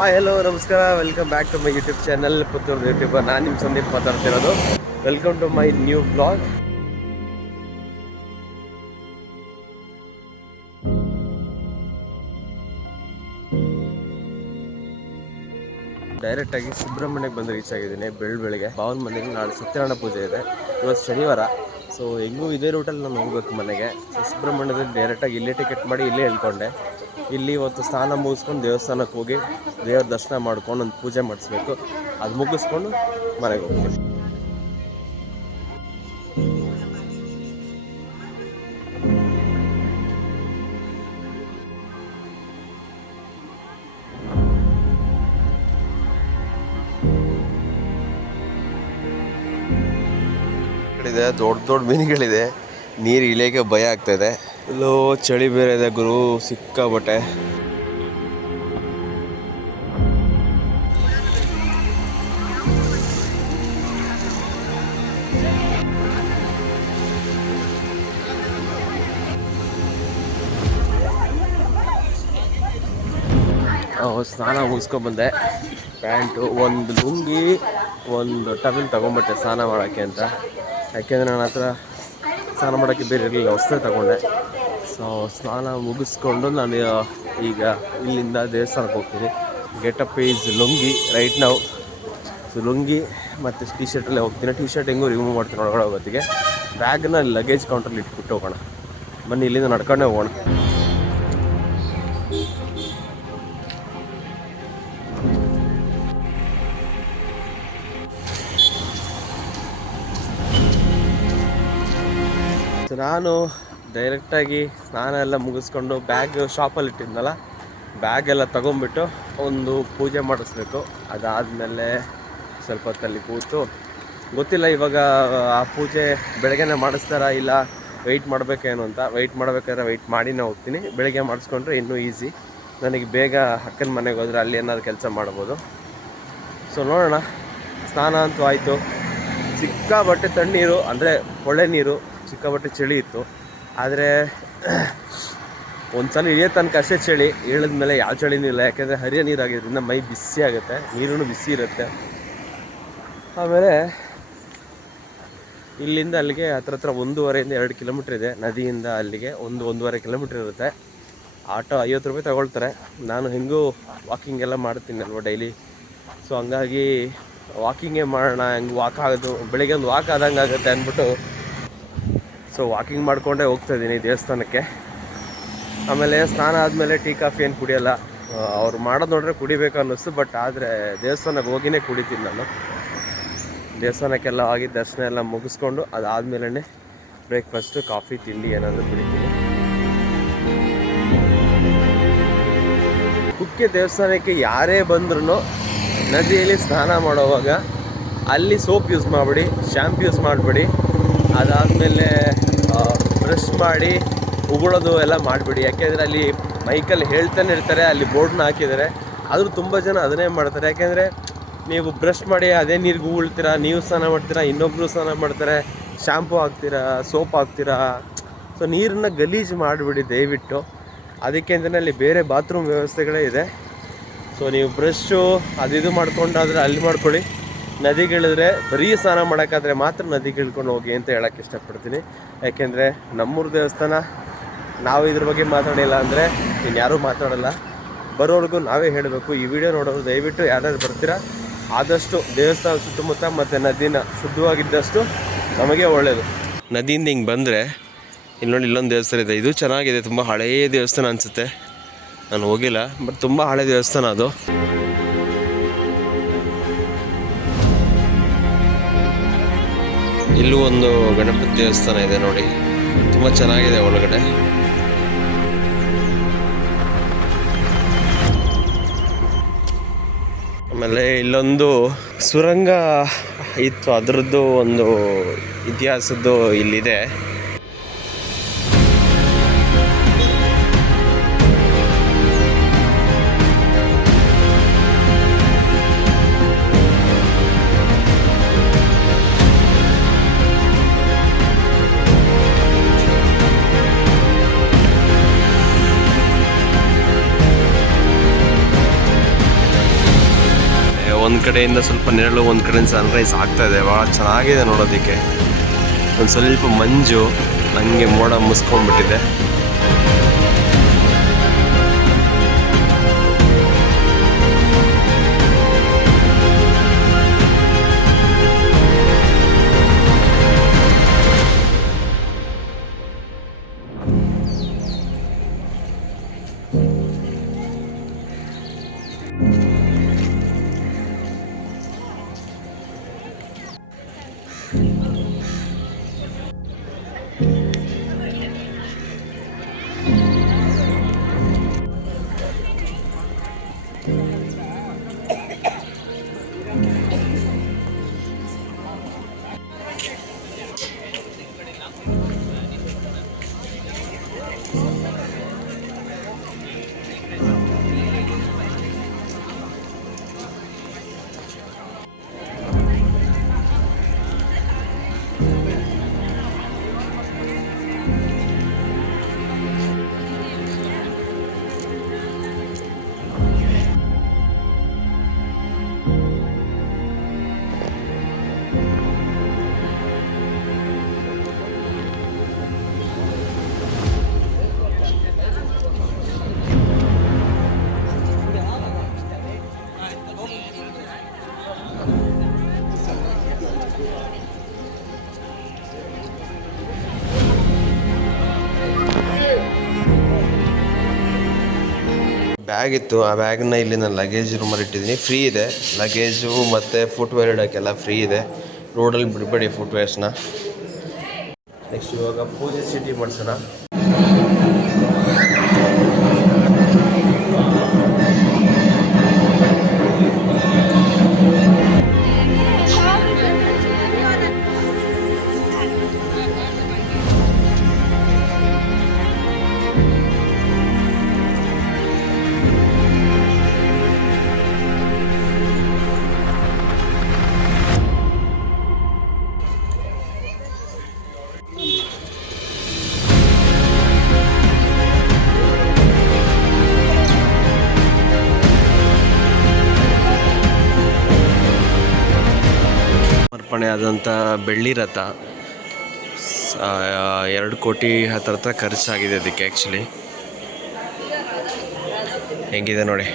Hello ನಮಸ್ಕಾರ, welcome back to my YouTube channel Puttur YouTuber. ನಾನು ನಿಮ್ಮ ಸಂದೀಪ್ ಮಾತಾಡ್ತಿರೋದು. Welcome to my new blog. ಡೈರೆಕ್ಟಾಗಿ ಸುಬ್ರಹ್ಮಣ್ಯಕ್ಕೆ ಬಂದು ರೀಚ್ ಆಗಿದ್ದೀನಿ. ಬೆಳಿಗ್ಗೆ ಭಾವನ ಮನೆಯಲ್ಲಿ ನಾಳೆ ಸತ್ಯನಾರಾಯಣ ಪೂಜೆ ಇದೆ. ಇವತ್ತು ಶನಿವಾರ, ಸೊ ಹೆಂಗೂ ಇದೇ ರೂಟಲ್ಲಿ ನಾನು ಹೋಗ್ಬೇಕು ಮನೆಗೆ. ಸೊ ಸುಬ್ರಹ್ಮಣ್ಯದಲ್ಲಿ ಡೈರೆಕ್ಟಾಗಿ ಇಲ್ಲೇ ಟಿಕೆಟ್ ಮಾಡಿ ಇಲ್ಲೇ ಹೇಳ್ಕೊಂಡೆ. ಇಲ್ಲಿ ಇವತ್ತು ಸ್ನಾನ ಮುಗಿಸ್ಕೊಂಡು ದೇವಸ್ಥಾನಕ್ಕೆ ಹೋಗಿ ದೇವ್ರ ದರ್ಶನ ಮಾಡ್ಕೊಂಡು ಒಂದು ಪೂಜೆ ಮಾಡಿಸ್ಬೇಕು. ಅದು ಮುಗಿಸ್ಕೊಂಡು ಮನೆಗೆ ಹೋಗ್ತೀನಿ. ದೊಡ್ಡ ದೊಡ್ಡ ಮೀನುಗಳಿದೆ. ನೀರು ಇಳಿಯೋಕ್ಕೆ ಭಯ ಆಗ್ತಾಯಿದೆ. ಇಲ್ಲೋ ಚಳಿ ಬೇರೆ ಇದೆ ಗುರು, ಸಿಕ್ಕಾಬಟ್ಟೆ. ಸ್ನಾನ ಮುಗಿಸ್ಕೊಂಡ್ಬಂದೆ. ಪ್ಯಾಂಟು, ಒಂದು ಲುಂಗಿ, ಒಂದು ಟವೆಲ್ ತೊಗೊಂಬಟ್ಟೆ ಸ್ನಾನ ಮಾಡೋಕ್ಕೆ ಅಂತ. ಯಾಕೆಂದರೆ ನನ್ನ ಹತ್ರ ಸ್ನಾನ ಮಾಡೋಕ್ಕೆ ಬೇರೆ ಇರಲಿಲ್ಲ, ಹೊಸದೇ ತಗೊಂಡೆ. ಸೊ ಸ್ನಾನ ಮುಗಿಸ್ಕೊಂಡು ನಾನು ಈಗ ಇಲ್ಲಿಂದ ದೇವಸ್ಥಾನಕ್ಕೆ ಹೋಗ್ತೀನಿ. ಗೆಟಪ್ ಈಸ್ ಲುಂಗಿ ರೈಟ್ ನಾವು. ಸೊ ಲುಂಗಿ ಮತ್ತು ಟಿ ಶರ್ಟಲ್ಲೇ ಹೋಗ್ತೀನಿ. ಟಿ ಶರ್ಟ್ ಹೆಂಗೂ ರಿಮೂವ್ ಮಾಡ್ತೀನಿ ಒಳಗಡೆ ಹೋಗೋತ್ತಿಗೆ. ಬ್ಯಾಗ್ನ ಲಗೇಜ್ ಕೌಂಟ್ರಲ್ಲಿ ಇಟ್ಬಿಟ್ಟು ಹೋಗೋಣ. ಬನ್ನಿ, ಇಲ್ಲಿಂದ ನಡ್ಕೊಂಡೇ ಹೋಗೋಣ. ನಾನು ಡೈರೆಕ್ಟಾಗಿ ಸ್ನಾನ ಎಲ್ಲ ಮುಗಿಸ್ಕೊಂಡು ಬ್ಯಾಗ್ ಶಾಪಲ್ಲಿ ಇಟ್ಟಿದ್ನಲ್ಲ, ಬ್ಯಾಗೆಲ್ಲ ತೊಗೊಂಬಿಟ್ಟು ಒಂದು ಪೂಜೆ ಮಾಡಿಸ್ಬೇಕು. ಅದಾದಮೇಲೆ ಸ್ವಲ್ಪ ಹೊತ್ತಲ್ಲಿ ಕೂತು, ಗೊತ್ತಿಲ್ಲ ಇವಾಗ ಆ ಪೂಜೆ ಬೆಳಗ್ಗೆನೇ ಮಾಡಿಸ್ತಾರಾ ಇಲ್ಲ ವೆಯ್ಟ್ ಮಾಡಬೇಕೇನು ಅಂತ. ವೆಯ್ಟ್ ಮಾಡಬೇಕಾದ್ರೆ ವೆಯ್ಟ್ ಮಾಡಿನೇ ಹೋಗ್ತೀನಿ. ಬೆಳಗ್ಗೆ ಮಾಡಿಸ್ಕೊಂಡ್ರೆ ಇನ್ನೂ ಈಸಿ. ನನಗೆ ಬೇಗ ಅಕ್ಕನ ಮನೆಗೆ ಹೋದರೆ ಅಲ್ಲಿ ಏನಾದ್ರು ಕೆಲಸ ಮಾಡ್ಬೋದು. ಸೊ ನೋಡೋಣ. ಸ್ನಾನ ಅಂತೂ ಆಯಿತು. ಸಿಕ್ಕಾಬಟ್ಟೆ ತಣ್ಣೀರು, ಅಂದರೆ ಒಳ್ಳೆ ನೀರು. ಸಿಕ್ಕಾಬಟ್ಟೆ ಚಳಿ ಇತ್ತು. ಆದರೆ ಒಂದು ಸಲ ಇಳಿಯೋ ತನಕ ಅಷ್ಟೇ ಚಳಿ. ಇಳಿದ್ಮೇಲೆ ಯಾವ ಚಳಿನೂ ಇಲ್ಲ. ಯಾಕೆಂದರೆ ಹರಿಯ ನೀರಾಗಿದ್ದರಿಂದ ಮೈ ಬಿಸಿ ಆಗುತ್ತೆ, ನೀರೂ ಬಿಸಿ ಇರುತ್ತೆ. ಆಮೇಲೆ ಇಲ್ಲಿಂದ ಅಲ್ಲಿಗೆ ಹತ್ರ 1.5 2 ಕಿಲೋಮೀಟ್ರ್ ಇದೆ. ನದಿಯಿಂದ ಅಲ್ಲಿಗೆ 1-1.5 ಕಿಲೋಮೀಟ್ರ್ ಇರುತ್ತೆ. ಆಟೋ 50 ರೂಪಾಯಿ ತಗೊಳ್ತಾರೆ. ನಾನು ಹೆಂಗೂ ವಾಕಿಂಗ್ ಎಲ್ಲ ಮಾಡ್ತೀನಿ ಅಲ್ವ ಡೈಲಿ. ಸೊ ಹಂಗಾಗಿ ವಾಕಿಂಗೇ ಮಾಡೋಣ, ಹೆಂಗೆ ವಾಕ್ ಆಗೋದು, ಬೆಳಿಗ್ಗೆ ಒಂದು ವಾಕ್ ಆದಂಗೆ ಆಗುತ್ತೆ ಅಂದ್ಬಿಟ್ಟು ಸೊ ವಾಕಿಂಗ್ ಮಾಡಿಕೊಂಡೇ ಹೋಗ್ತಾಯಿದ್ದೀನಿ ದೇವಸ್ಥಾನಕ್ಕೆ. ಆಮೇಲೆ ಸ್ನಾನ ಆದಮೇಲೆ ಟೀ ಕಾಫಿ ಏನು ಕುಡಿಯೋಲ್ಲ. ಅವ್ರು ಮಾಡೋದು ನೋಡ್ರೆ ಕುಡಿಬೇಕು ಅನ್ನಿಸ್ತು. ಬಟ್ ಆದರೆ ದೇವಸ್ಥಾನಕ್ಕೆ ಹೋಗಿನೇ ಕುಡಿತೀನಿ ನಾನು. ದೇವಸ್ಥಾನಕ್ಕೆಲ್ಲ ಆಗಿ ದರ್ಶನ ಎಲ್ಲ ಮುಗಿಸ್ಕೊಂಡು ಅದಾದಮೇಲೆ ಬ್ರೇಕ್ಫಾಸ್ಟು, ಕಾಫಿ, ತಿಂಡಿ ಏನಾದರೂ ಕುಡಿತೀನಿ. ಕುಕ್ಕೆ ದೇವಸ್ಥಾನಕ್ಕೆ ಯಾರೇ ಬಂದ್ರೂ ನದಿಯಲ್ಲಿ ಸ್ನಾನ ಮಾಡೋವಾಗ ಅಲ್ಲಿ ಸೋಪ್ ಯೂಸ್ ಮಾಡಿಬಿಡಿ, ಶ್ಯಾಂಪು ಯೂಸ್ ಮಾಡಿಬಿಡಿ. ಅದಾದಮೇಲೆ ಬ್ರಷ್ ಮಾಡಿ ಉಗುಳೋದು ಎಲ್ಲ ಮಾಡಿಬಿಡಿ. ಯಾಕೆಂದರೆ ಅಲ್ಲಿ ಮೈಕಲ್ಲಿ ಹೇಳ್ತಾನೆ ಇರ್ತಾರೆ, ಅಲ್ಲಿ ಬೋರ್ಡ್ನ ಹಾಕಿದ್ದಾರೆ. ಆದರೂ ತುಂಬ ಜನ ಅದನ್ನೇ ಮಾಡ್ತಾರೆ. ಯಾಕೆಂದರೆ ನೀವು ಬ್ರಷ್ ಮಾಡಿ ಅದೇ ನೀರಿಗೆ ಉಗುಳ್ತೀರಾ, ನೀವು ಸ್ನಾನ ಮಾಡ್ತೀರಾ, ಇನ್ನೊಬ್ಬರು ಸ್ನಾನ ಮಾಡ್ತಾರೆ, ಶ್ಯಾಂಪು ಹಾಕ್ತೀರಾ, ಸೋಪ್ ಹಾಕ್ತೀರಾ. ಸೊ ನೀರನ್ನ ಗಲೀಜು ಮಾಡಿಬಿಡಿ ದಯವಿಟ್ಟು. ಅದಕ್ಕೆ ಅಂತಲೇ ಅಲ್ಲಿ ಬೇರೆ ಬಾತ್ರೂಮ್ ವ್ಯವಸ್ಥೆಗಳೇ ಇದೆ. ಸೊ ನೀವು ಬ್ರಷ್ಷು ಅದು ಮಾಡ್ಕೊಂಡಾದರೆ ಅಲ್ಲಿ ಮಾಡ್ಕೊಳ್ಳಿ. ನದಿಗಿಳಿದ್ರೆ ಬರೀ ಸ್ನಾನ ಮಾಡೋಕ್ಕಾದ್ರೆ ಮಾತ್ರ ನದಿಗಿಳ್ಕೊಂಡು ಹೋಗಿ ಅಂತ ಹೇಳೋಕ್ಕೆ ಇಷ್ಟಪಡ್ತೀನಿ. ಯಾಕೆಂದರೆ ನಮ್ಮೂರು ದೇವಸ್ಥಾನ, ನಾವು ಇದ್ರ ಬಗ್ಗೆ ಮಾತಾಡಿಲ್ಲ ಅಂದರೆ ಇನ್ಯಾರೂ ಮಾತಾಡೋಲ್ಲ. ಬರೋರ್ಗೂ ನಾವೇ ಹೇಳಬೇಕು. ಈ ವಿಡಿಯೋ ನೋಡೋರು ದಯವಿಟ್ಟು ಯಾರ್ಯಾರು ಬರ್ತೀರಾ ಆದಷ್ಟು ದೇವಸ್ಥಾನ ಸುತ್ತಮುತ್ತ ಮತ್ತು ನದಿನ ಶುದ್ಧವಾಗಿದ್ದಷ್ಟು ನಮಗೆ ಒಳ್ಳೆಯದು. ನದಿಯಿಂದ ಹಿಂಗೆ ಬಂದರೆ ಇಲ್ಲಿ ನೋಡಿ, ಇಲ್ಲೊಂದು ದೇವಸ್ಥಾನ ಇದೆ. ಇದು ಚೆನ್ನಾಗಿದೆ, ತುಂಬ ಹಳೆಯ ದೇವಸ್ಥಾನ ಅನಿಸುತ್ತೆ. ನಾನು ಹೋಗಿಲ್ಲ, ಬಟ್ ತುಂಬ ಹಳೆ ದೇವಸ್ಥಾನ ಅದು. ಇಲ್ಲೂ ಒಂದು ಗಣಪತಿ ದೇವಸ್ಥಾನ ಇದೆ ನೋಡಿ, ತುಂಬ ಚೆನ್ನಾಗಿದೆ ಒಳಗಡೆ. ಆಮೇಲೆ ಇಲ್ಲೊಂದು ಸುರಂಗ ಇತ್ತು, ಅದರದ್ದು ಒಂದು ಇತಿಹಾಸದ್ದು ಇಲ್ಲಿದೆ. ಒಂದು ಕಡೆಯಿಂದ ಸ್ವಲ್ಪ ನೆರಳು, ಒಂದು ಕಡೆಯಿಂದ ಸನ್ರೈಸ್ ಆಗ್ತಾ ಇದೆ. ಭಾಳ ಚೆನ್ನಾಗಿದೆ ನೋಡೋದಕ್ಕೆ. ಒಂದು ಸ್ವಲ್ಪ ಮಂಜು ಹಂಗೆ ಮೋಡ ಮುಸ್ಕೊಂಡ್ಬಿಟ್ಟಿದೆ. ಬ್ಯಾಗ್ ಇತ್ತು, ಆ ಬ್ಯಾಗ್ನ ಇಲ್ಲಿ ನಾನು ಲಗೇಜ್ ರೂಮಲ್ಲಿ ಇಟ್ಟಿದ್ದೀನಿ. ಫ್ರೀ ಇದೆ ಲಗೇಜು ಮತ್ತು ಫುಟ್ವೇರ್ ಇಡೋಕ್ಕೆಲ್ಲ ಫ್ರೀ ಇದೆ. ರೋಡಲ್ಲಿ ಬಿಡಬೇಡಿ ಫುಟ್ವೇರ್ಸ್ನ. ನೆಕ್ಸ್ಟ್ ಇವಾಗ ಪೂಜೆ ಚೀಟಿ ಮಾಡಿಸೋಣ. ಸಮರ್ಪಣೆ ಆದಂಥ ಬೆಳ್ಳಿ ರಥ 2 ಕೋಟಿ ಹತ್ರ ಖರ್ಚಾಗಿದೆ ಅದಕ್ಕೆ. ಆ್ಯಕ್ಚುಲಿ ಹೆಂಗಿದೆ ನೋಡಿ.